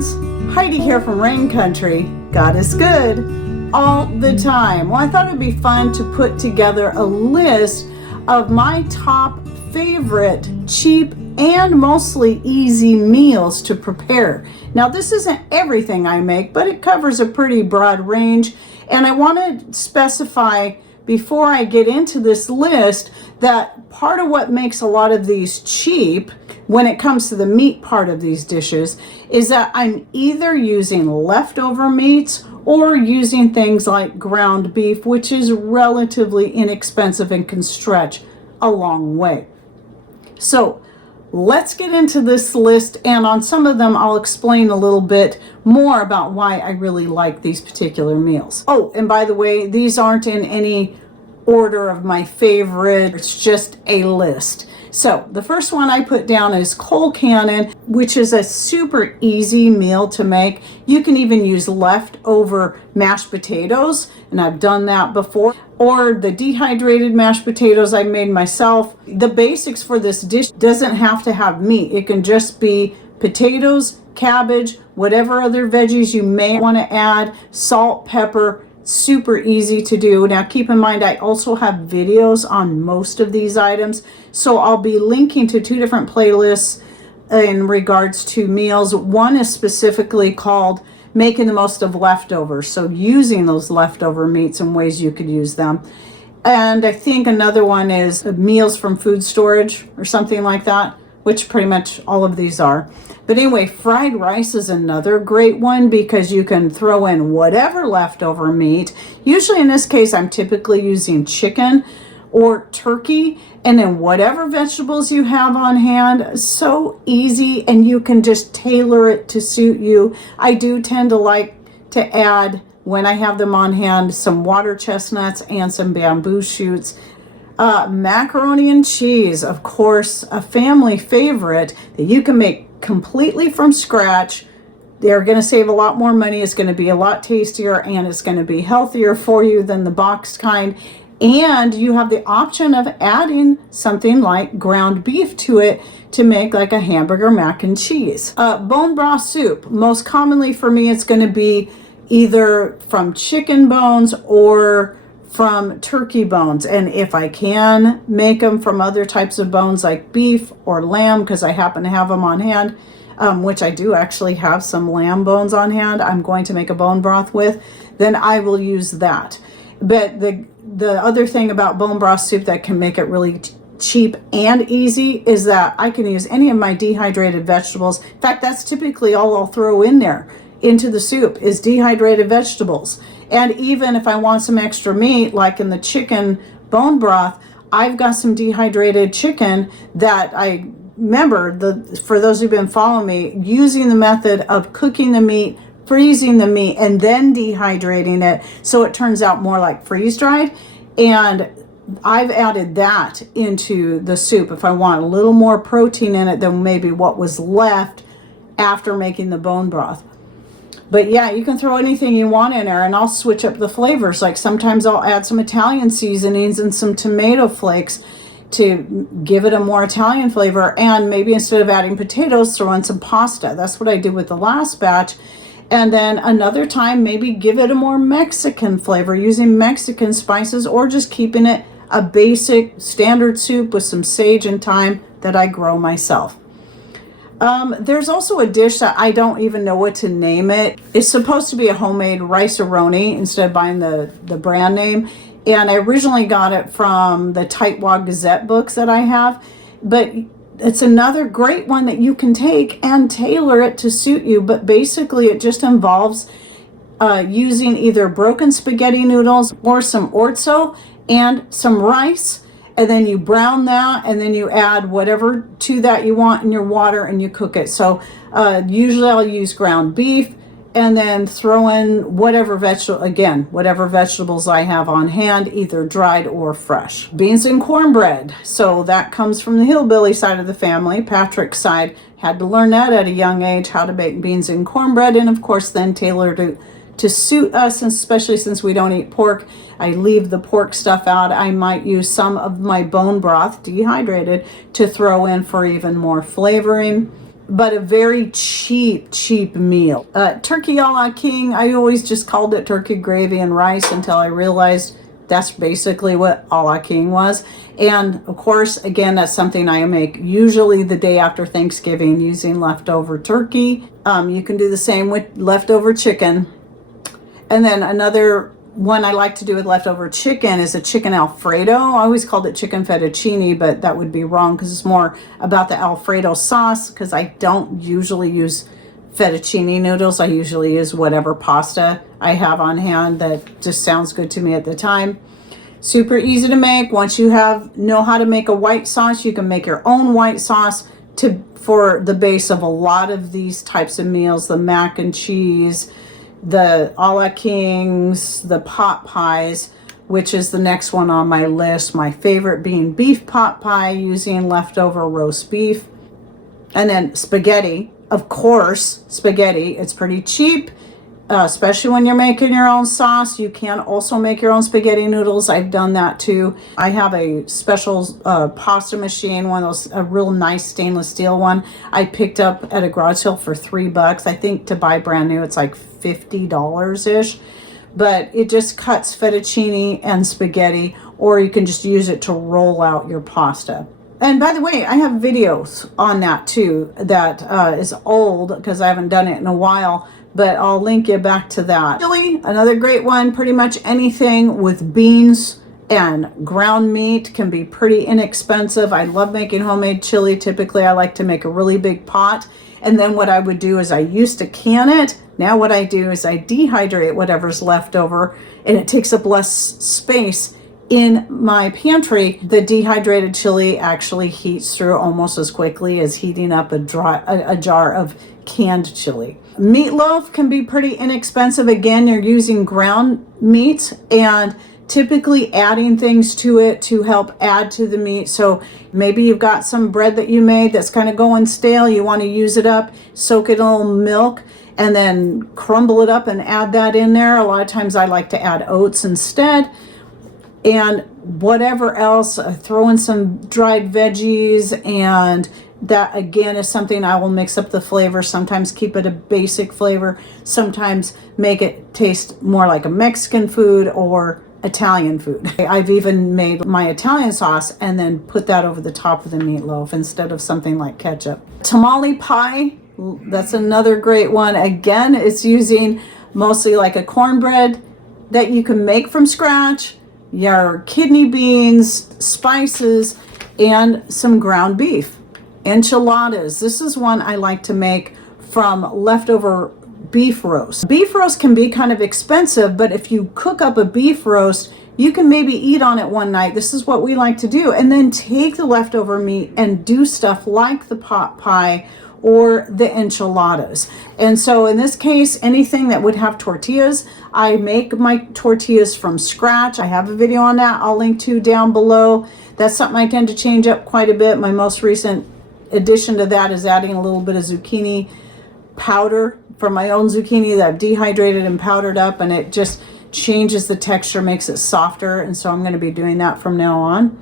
friends, Heidi here from Rain Country. God is good all the time. Well, I thought it'd be fun to put together a list of my top favorite cheap and mostly easy meals to prepare. Now, this isn't everything I make, but it covers a pretty broad range, and I want to specify before I get into this list that part of what makes a lot of these cheap when it comes to the meat part of these dishes is that I'm either using leftover meats or using things like ground beef, which is relatively inexpensive and can stretch a long way. So let's get into this list, and on some of them I'll explain a little bit more about why I really like these particular meals. Oh, and by the way, these aren't in any order of my favorite, it's just a list. So the first one I put down is Cold Cannon, which is a super easy meal to make. You can even use leftover mashed potatoes, and I've done that before, or the dehydrated mashed potatoes I made myself. The basics for this dish doesn't have to have meat. It can just be potatoes, cabbage, whatever other veggies you may want to add, salt, pepper. Super easy to do. Now keep in mind I also have videos on most of these items, so I'll be linking to two different playlists in regards to meals. One is specifically called Making the Most of Leftovers, so using those leftover meats and ways you could use them. And I think another one is Meals from Food Storage or something like that, which pretty much all of these are. But anyway, fried rice is another great one because you can throw in whatever leftover meat. Usually in this case, I'm typically using chicken or turkey, and then whatever vegetables you have on hand. So easy, and you can just tailor it to suit you. I do tend to like to add, when I have them on hand, some water chestnuts and some bamboo shoots. Macaroni and cheese, of course, a family favorite that you can make completely from scratch. They're going to save a lot more money. It's going to be a lot tastier, and it's going to be healthier for you than the boxed kind. And you have the option of adding something like ground beef to it to make like a hamburger mac and cheese. Bone broth soup. Most commonly for me, it's going to be either from chicken bones or from turkey bones, and if I can make them from other types of bones like beef or lamb, because I happen to have them on hand, which I do actually have some lamb bones on hand I'm going to make a bone broth with, then I will use that. But the other thing about bone broth soup that can make it really cheap and easy is that I can use any of my dehydrated vegetables. In fact, that's typically all I'll throw in there into the soup is dehydrated vegetables. And even if I want some extra meat, like in the chicken bone broth, I've got some dehydrated chicken that I remember, for those who've been following me, using the method of cooking the meat, freezing the meat, and then dehydrating it so it turns out more like freeze-dried. And I've added that into the soup if I want a little more protein in it than maybe what was left after making the bone broth. But yeah, you can throw anything you want in there, and I'll switch up the flavors. Like sometimes I'll add some Italian seasonings and some tomato flakes to give it a more Italian flavor. And maybe instead of adding potatoes, throw in some pasta. That's what I did with the last batch. And then another time, maybe give it a more Mexican flavor using Mexican spices, or just keeping it a basic standard soup with some sage and thyme that I grow myself. There's also a dish that I don't even know what to name it. It's supposed to be a homemade rice-a-roni instead of buying the brand name. And I originally got it from the Tightwad Gazette books that I have. But it's another great one that you can take and tailor it to suit you. But basically it just involves using either broken spaghetti noodles or some orzo and some rice. And then you brown that, and then you add whatever to that you want in your water, and you cook it. So usually I'll use ground beef, and then throw in whatever vegetables I have on hand, either dried or fresh. Beans and cornbread. So that comes from the hillbilly side of the family. Patrick's side had to learn that at a young age, how to make beans and cornbread, and of course then tailor to suit us, especially since we don't eat pork. I leave the pork stuff out. I might use some of my bone broth, dehydrated, to throw in for even more flavoring. but a very cheap meal. Turkey a la king, I always just called it turkey gravy and rice until I realized that's basically what a la king was. And of course, again, that's something I make usually the day after Thanksgiving using leftover turkey. You can do the same with leftover chicken. And then another one I like to do with leftover chicken is a chicken Alfredo. I always called it chicken fettuccine, but that would be wrong because it's more about the Alfredo sauce, because I don't usually use fettuccine noodles. I usually use whatever pasta I have on hand that just sounds good to me at the time. Super easy to make. Once you know how to make a white sauce, you can make your own white sauce for the base of a lot of these types of meals, the mac and cheese, the a la kings, the pot pies, which is the next one on my list. My favorite being beef pot pie using leftover roast beef. And then spaghetti, of course, spaghetti. It's pretty cheap, especially when you're making your own sauce. You can also make your own spaghetti noodles. I've done that too. I have a special pasta machine, one of those, a real nice stainless steel one I picked up at a garage sale for $3. I think to buy brand new, it's like $50-ish. But it just cuts fettuccine and spaghetti, or you can just use it to roll out your pasta. And by the way, I have videos on that too that is old because I haven't done it in a while, but I'll link you back to that. Chili, another great one. Pretty much anything with beans and ground meat can be pretty inexpensive. I love making homemade chili. Typically, I like to make a really big pot. And then what I would do is I used to can it. Now what I do is I dehydrate whatever's left over, and it takes up less space in my pantry. The dehydrated chili actually heats through almost as quickly as heating up a jar of canned chili. Meatloaf can be pretty inexpensive. Again, you're using ground meat and typically adding things to it to help add to the meat. So maybe you've got some bread that you made that's kind of going stale. You want to use it up, soak it in a little milk, and then crumble it up and add that in there. A lot of times I like to add oats instead. And whatever else, throw in some dried veggies, and that again is something I will mix up the flavor. Sometimes keep it a basic flavor, sometimes make it taste more like a Mexican food or Italian food. I've even made my Italian sauce and then put that over the top of the meatloaf instead of something like ketchup. Tamale pie, that's another great one. Again, it's using mostly like a cornbread that you can make from scratch, your kidney beans, spices, and some ground beef. Enchiladas. This is one I like to make from leftover beef roast. Beef roast can be kind of expensive, but if you cook up a beef roast, you can maybe eat on it one night. This is what we like to do. And then take the leftover meat and do stuff like the pot pie or the enchiladas. And so in this case, anything that would have tortillas, I make my tortillas from scratch. I have a video on that I'll link to down below. That's something I tend to change up quite a bit. My most recent addition to that is adding a little bit of zucchini powder from my own zucchini that I've dehydrated and powdered up, and it just changes the texture, makes it softer. And so I'm going to be doing that from now on.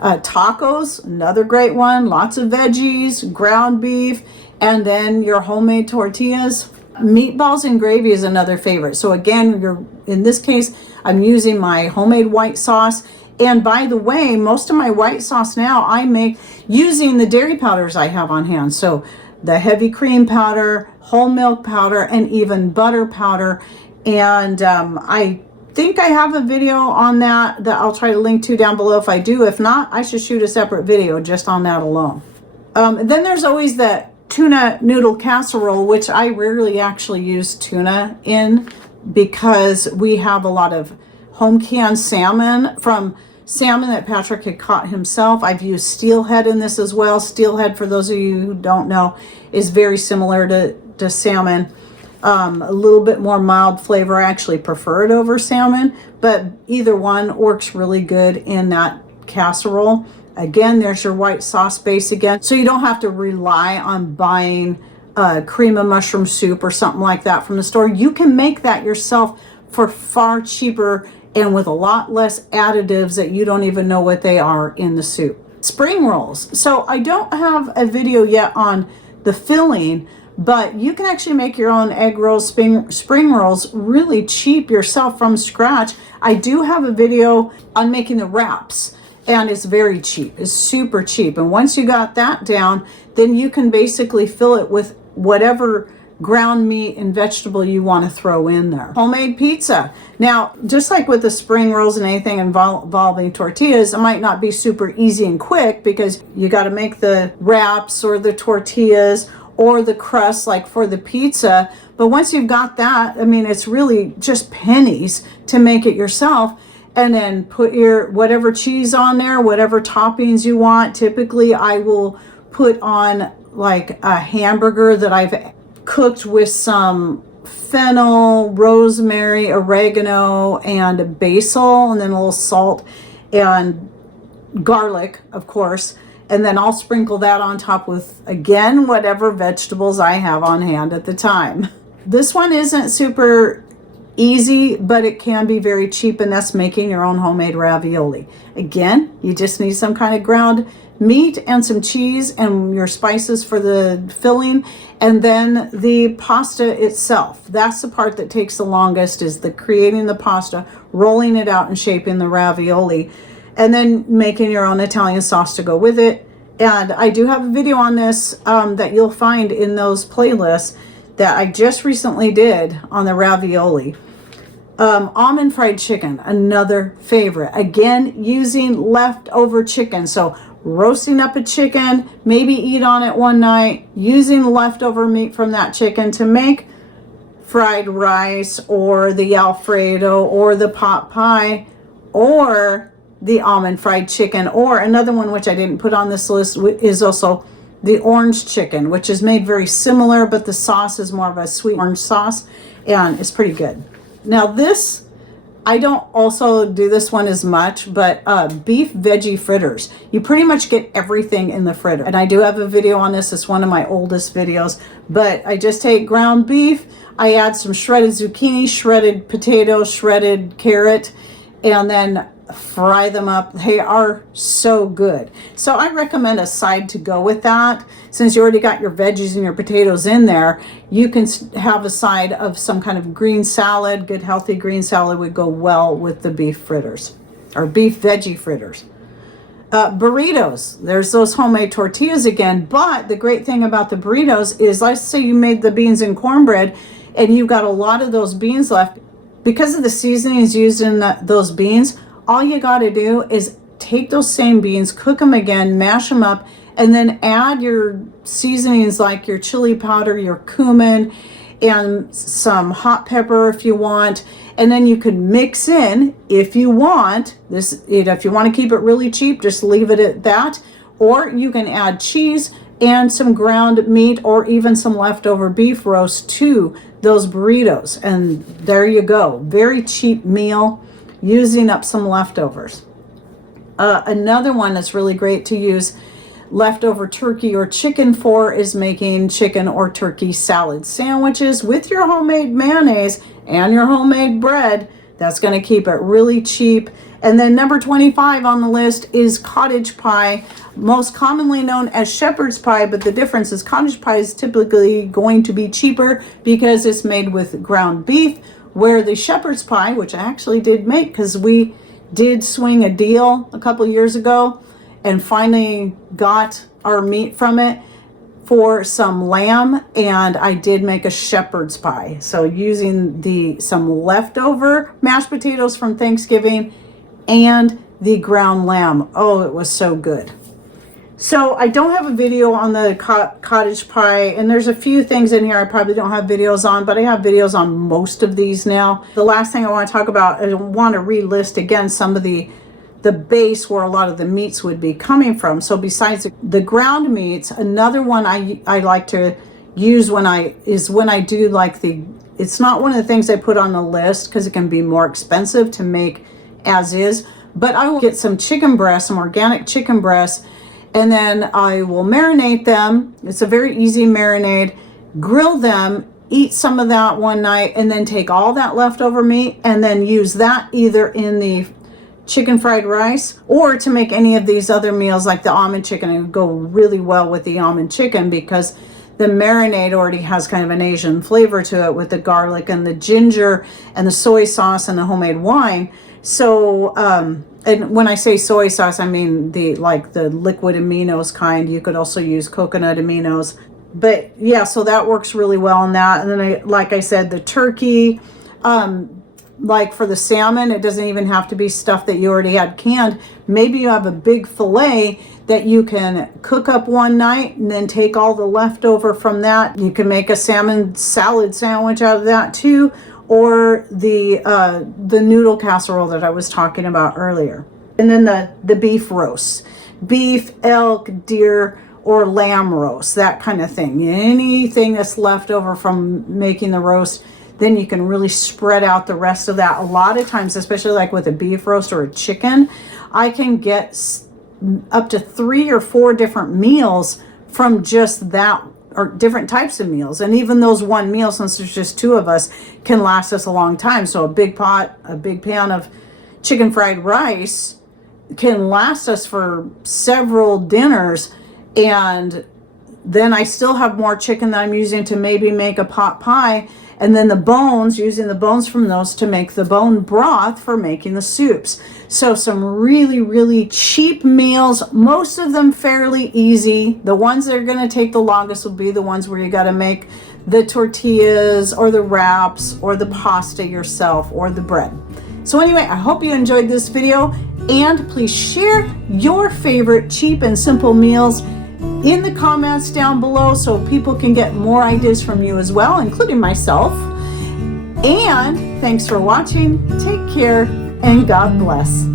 Tacos, another great one. Lots of veggies, ground beef, and then your homemade tortillas. Meatballs and gravy is another favorite. So again, in this case, I'm using my homemade white sauce. And by the way, most of my white sauce now I make using the dairy powders I have on hand. So the heavy cream powder, whole milk powder, and even butter powder. And I think I have a video on that I'll try to link to down below if I do. If not, I should shoot a separate video just on that alone. Then there's always the tuna noodle casserole, which I rarely actually use tuna in because we have a lot of home canned salmon from salmon that Patrick had caught himself. I've used steelhead in this as well. Steelhead, for those of you who don't know, is very similar to salmon. A little bit more mild flavor. I actually prefer it over salmon, but either one works really good in that casserole. Again, there's your white sauce base again. So you don't have to rely on buying cream of mushroom soup or something like that from the store. You can make that yourself for far cheaper and with a lot less additives that you don't even know what they are in the soup. Spring rolls. So I don't have a video yet on the filling, but you can actually make your own egg rolls, spring rolls really cheap yourself from scratch. I do have a video on making the wraps, and it's very cheap. It's super cheap. And once you got that down, then you can basically fill it with whatever ground meat and vegetable you want to throw in there. Homemade pizza. Now, just like with the spring rolls and anything involving tortillas, it might not be super easy and quick because you got to make the wraps or the tortillas or the crust like for the pizza. But once you've got that, I mean, it's really just pennies to make it yourself. And then put your whatever cheese on there, whatever toppings you want. Typically, I will put on like a hamburger that I've cooked with some fennel, rosemary, oregano, and basil, and then a little salt and garlic, of course. And then I'll sprinkle that on top with, again, whatever vegetables I have on hand at the time. This one isn't super easy, but it can be very cheap, and that's making your own homemade ravioli. Again, you just need some kind of ground meat and some cheese and your spices for the filling, and then the pasta itself. That's the part that takes the longest, is the creating the pasta, rolling it out and shaping the ravioli, and then making your own Italian sauce to go with it. And I do have a video on this that you'll find in those playlists that I just recently did on the ravioli. Almond fried chicken, another favorite. Again, using leftover chicken. So roasting up a chicken, maybe eat on it one night, using leftover meat from that chicken to make fried rice or the Alfredo or the pot pie or the almond fried chicken. Or another one which I didn't put on this list is also the orange chicken, which is made very similar, but the sauce is more of a sweet orange sauce, and it's pretty good. Now this, I don't also do this one as much, but beef veggie fritters. You pretty much get everything in the fritter. And I do have a video on this. It's one of my oldest videos, but I just take ground beef. I add some shredded zucchini, shredded potato, shredded carrot, and then fry them up. They are so good. So I recommend a side to go with that. Since you already got your veggies and your potatoes in there, you can have a side of some kind of green salad. Good healthy green salad would go well with the beef fritters or beef veggie fritters. Burritos. There's those homemade tortillas again, but the great thing about the burritos is, let's say you made the beans and cornbread and you've got a lot of those beans left. Because of the seasonings used in those beans, all you got to do is take those same beans, cook them again, mash them up, and then add your seasonings like your chili powder, your cumin, and some hot pepper if you want. And then you could mix in, if you want, this, if you want to keep it really cheap, just leave it at that. Or you can add cheese and some ground meat or even some leftover beef roast to those burritos. And there you go. Very cheap meal, using up some leftovers. Another one that's really great to use leftover turkey or chicken for is making chicken or turkey salad sandwiches with your homemade mayonnaise and your homemade bread. That's going to keep it really cheap. And then number 25 on the list is cottage pie, most commonly known as shepherd's pie, but the difference is cottage pie is typically going to be cheaper because it's made with ground beef, where the shepherd's pie, which I actually did make because we did swing a deal a couple years ago and finally got our meat from it for some lamb, and I did make a shepherd's pie. So using some leftover mashed potatoes from Thanksgiving and the ground lamb. Oh, it was so good. So I don't have a video on the cottage pie, and there's a few things in here I probably don't have videos on, but I have videos on most of these now. The last thing I want to talk about, I want to relist again some of the base where a lot of the meats would be coming from. So besides the ground meats, another one I like to use when I do like it's not one of the things I put on the list because it can be more expensive to make as is, but I will get some chicken breasts, some organic chicken breasts, and then I will marinate them. It's a very easy marinade. Grill them, eat some of that one night, and then take all that leftover meat and then use that either in the chicken fried rice or to make any of these other meals like the almond chicken. It would go really well with the almond chicken because the marinade already has kind of an Asian flavor to it with the garlic and the ginger and the soy sauce and the homemade wine. So, and when I say soy sauce, I mean the liquid aminos kind. You could also use coconut aminos. But yeah, so that works really well in that. And then like I said, the turkey, like for the salmon, it doesn't even have to be stuff that you already had canned. Maybe you have a big fillet that you can cook up one night and then take all the leftover from that. You can make a salmon salad sandwich out of that too, or the noodle casserole that I was talking about earlier. And then the beef roast, beef, elk, deer, or lamb roast, that kind of thing. Anything that's left over from making the roast, then you can really spread out the rest of that. A lot of times, especially like with a beef roast or a chicken, I can get up to 3 or 4 different meals from just that, or different types of meals. And even those one meal, since there's just 2 of us, can last us a long time. So a big pan of chicken fried rice can last us for several dinners. And then I still have more chicken that I'm using to maybe make a pot pie. And then the bones, using the bones from those to make the bone broth for making the soups. So some really, really cheap meals, most of them fairly easy. The ones that are going to take the longest will be the ones where you got to make the tortillas or the wraps or the pasta yourself or the bread. So anyway, I hope you enjoyed this video, and please share your favorite cheap and simple meals in the comments down below so people can get more ideas from you as well, including myself. And thanks for watching. Take care and God bless.